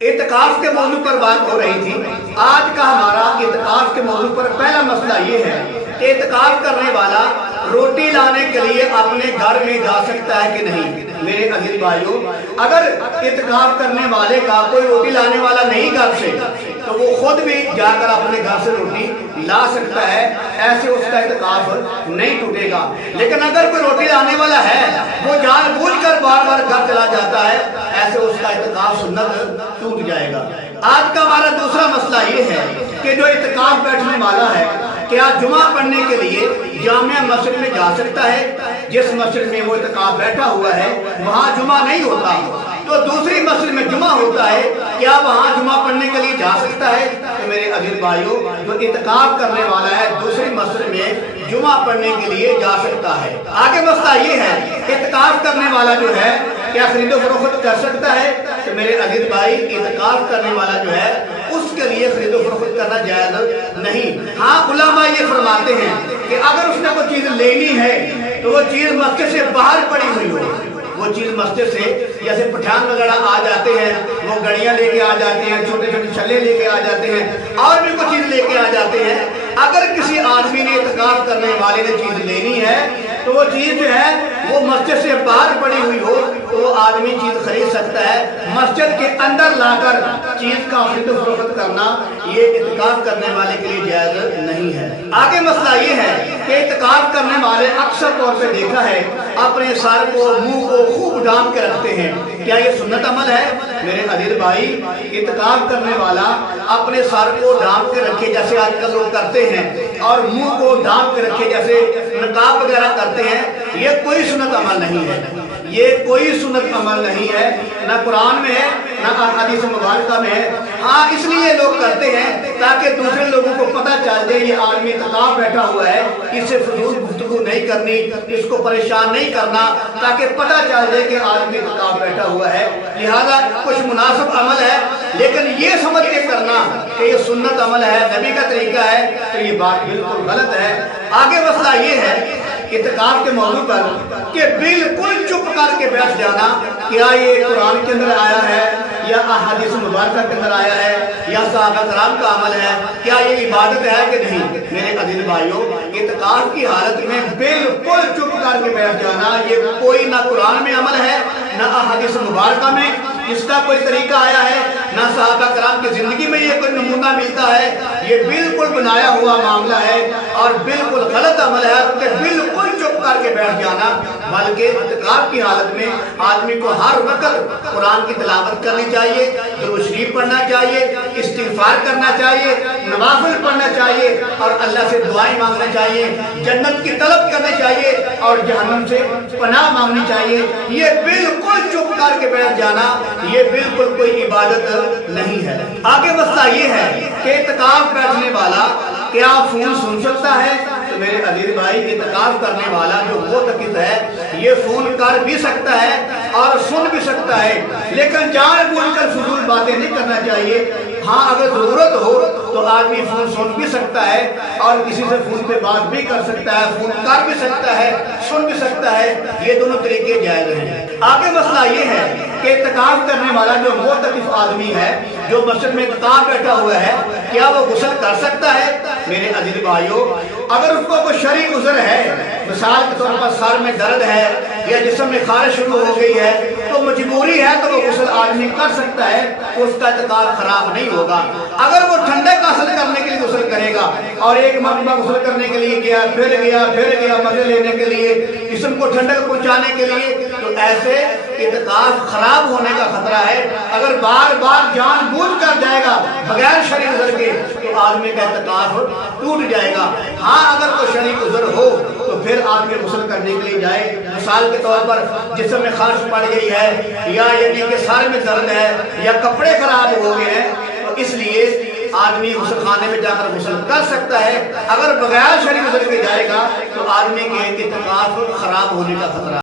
इत्काफ के मौजू पर बात हो रही थी। आज का हमारा इत्काफ के मौजू पर पहला मसला ये है कि इत्काफ करने वाला रोटी लाने के लिए अपने घर में जा सकता है कि नहीं। मेरे अजीज भाइयों, अगर इत्काफ करने वाले का कोई रोटी लाने वाला नहीं घर से, तो वो खुद भी जाकर अपने घर से रोटी ला सकता है, ऐसे उसका इत्काफ नहीं टूटेगा। लेकिन अगर कोई रोटी लाने वाला है, वो जानबूझकर बार बार घर चला जाता है, ऐसे उसका इत्काफ सुन्नत टूट जाएगा। आज का हमारा दूसरा मसला ये है कि जो इत्काफ बैठने वाला है, क्या जुमा पढ़ने के लिए जामिया मस्जिद में जा सकता है। जिस मस्जिद में वो इत्काफ बैठा हुआ है वहाँ जुमा नहीं होता, तो दूसरी मस्जिद में जुमा होता है, क्या वहाँ जुमा पढ़ने के लिए जा सकता है। तो मेरे अजीज भाइयों, जो इत्काफ करने वाला है दूसरी मस्जिद में जुमा पढ़ने के लिए जा सकता है। आगे मसला ये है, इत्काफ करने वाला जो है क्या खरीदो फरोख्त कर सकता है। तो मेरे अजीज भाई, इत्काफ करने वाला जो है उसके लिए खरीदो फरोख्त करना जायज नहीं। हाँ, उलमा ये फरमाते हैं कि अगर उसने कोई चीज लेनी है तो वो चीज मस्जिद से बाहर पड़ी हुई हो, वो चीज मस्जिद से, जैसे पठान वगैरह आ जाते हैं, वो गड़ियां लेके आ जाते हैं, छोटे छोटे छल्ले लेके आ जाते हैं, और भी कुछ चीज लेके आ जाते हैं। अगर किसी आदमी ने इत्काफ करने वाले ने चीज लेनी है तो वो चीज जो है वो मस्जिद से बाहर पड़ी हुई हो तो वो आदमी चीज खरीद सकता है। मस्जिद के अंदर लाकर चीज का खरीद फरोख्त करना ये इत्काफ करने वाले के लिए जायज नहीं है। आगे मसला ये है कि इत्काफ करने वाले अक्सर तौर पे देखा है अपने सर को, मुंह को खूब ढांप के रखते हैं। क्या ये सुन्नत अमल है। मेरे अजीज भाई, इत्काफ करने वाला अपने सर को ढांप के रखे जैसे आजकल लोग करते हैं, और मुंह को ढांप के रखे जैसे नकाब वगैरह करते हैं, ये कोई सुन्नत अमल नहीं है। ये कोई सुन्नत अमल नहीं है, ना कुरान में है ना हदीस मुबारका में है। हाँ, इसलिए लोग करते हैं ताकि दूसरे लोगों को पता चल जाए ये आदमी इत्काफ बैठा हुआ है, इससे फजूल गुफ्तगू नहीं करनी, इसको परेशान नहीं करना, ताकि पता चल जाए कि आदमी इत्काफ बैठा हुआ है। लिहाजा कुछ मुनासिब अमल है, लेकिन ये समझ के करना कि ये सुन्नत अमल है, नबी का तरीका है, तो ये बात बिल्कुल गलत है। आगे मसला ये है इत्काफ के मौजू पर कि बिल्कुल चुप करके बैठ जाना, क्या ये कुरान के अंदर आया है या हदीस मुबारका के अंदर आया है या सहाबा कराम का अमल है, क्या ये इबादत है कि नहीं। मेरे अजीज भाइयों, इत्काफ की हालत में बिल्कुल चुप करके बैठ जाना ये कोई ना कुरान में अमल है ना हदीस मुबारका में इसका कोई तरीका आया है, ना सहाबा कराम की जिंदगी में ये कोई नमूना मिलता है। ये बिल्कुल बनाया हुआ मामला है और बिल्कुल गलत अमल है कि बिल्कुल चुप करके बैठ जाना। बल्कि इत्काफ की हालत में आदमी को हर वक्त कुरान की तिलावत करनी चाहिए, दुरूद शरीफ पढ़ना चाहिए, इस्तिग़फ़ार करना चाहिए, नवाफिल पढ़ना चाहिए और अल्लाह से दुआएं मांगना चाहिए, जन्नत की तलब करनी चाहिए और जहन्नम से पनाह मांगनी चाहिए। ये बिल्कुल चुप करके बैठ जाना ये बिल्कुल कोई इबादत नहीं है। आगे मसला ये है कि इत्काफ बैठने वाला क्या फोन सुन सकता है। तो मेरे अजीज भाई, इत्काफ करने वाला जो मुतकिद है ये फोन कर भी सकता है और सुन भी सकता है, लेकिन जानबूझकर फजूल बातें नहीं करना चाहिए। हाँ, अगर जरूरत हो तो आदमी फोन सुन भी सकता है और किसी से फोन पे बात भी कर सकता है, फोन कर भी सकता है, सुन भी सकता है, ये दोनों तरीके जायज हैं। आगे मसला ये है कि इत्काफ करने वाला जो मुतकिफ आदमी है, जो मस्जिद में इत्काफ बैठा हुआ है, क्या वो गुस्ल कर सकता है। मेरे अजीज भाइयों, अगर उसको कोई शरई उज़्र है, मिसाल के तौर पर सर में दर्द है या जिस्म में खारिश शुरू हो गई है, तो मजबूरी है तो वो गुस्ल आदमी कर सकता है, उसका इत्काफ खराब नहीं होगा। अगर वो ठंडक हासिल करने के लिए गुस्ल करेगा और एक मरतबा गुस्ल करने के लिए गया, फिर गया मजे लेने के लिए, जिस्म को ठंडक पहुंचाने के लिए, तो ऐसे इत्काफ खराब होने का खतरा है। अगर बार बार जानबूझ कर जाएगा बगैर शरई उज़्र के, तो आदमी का इत्काफ टूट जाएगा। हाँ, अगर कोई शरई उज़्र हो तो फिर आदमी गुस्ल करने के लिए जाए। मिसाल के तौर पर जिस्म में खारिश पड़ गई है या यानी कि सर में दर्द है या कपड़े खराब हो गए हैं, तो इसलिए आदमी गुस्ल खाने में जाकर गुस्ल कर सकता है। अगर बगैर शरई उज़्र के जाएगा तो आदमी के इत्काफ खराब होने का खतरा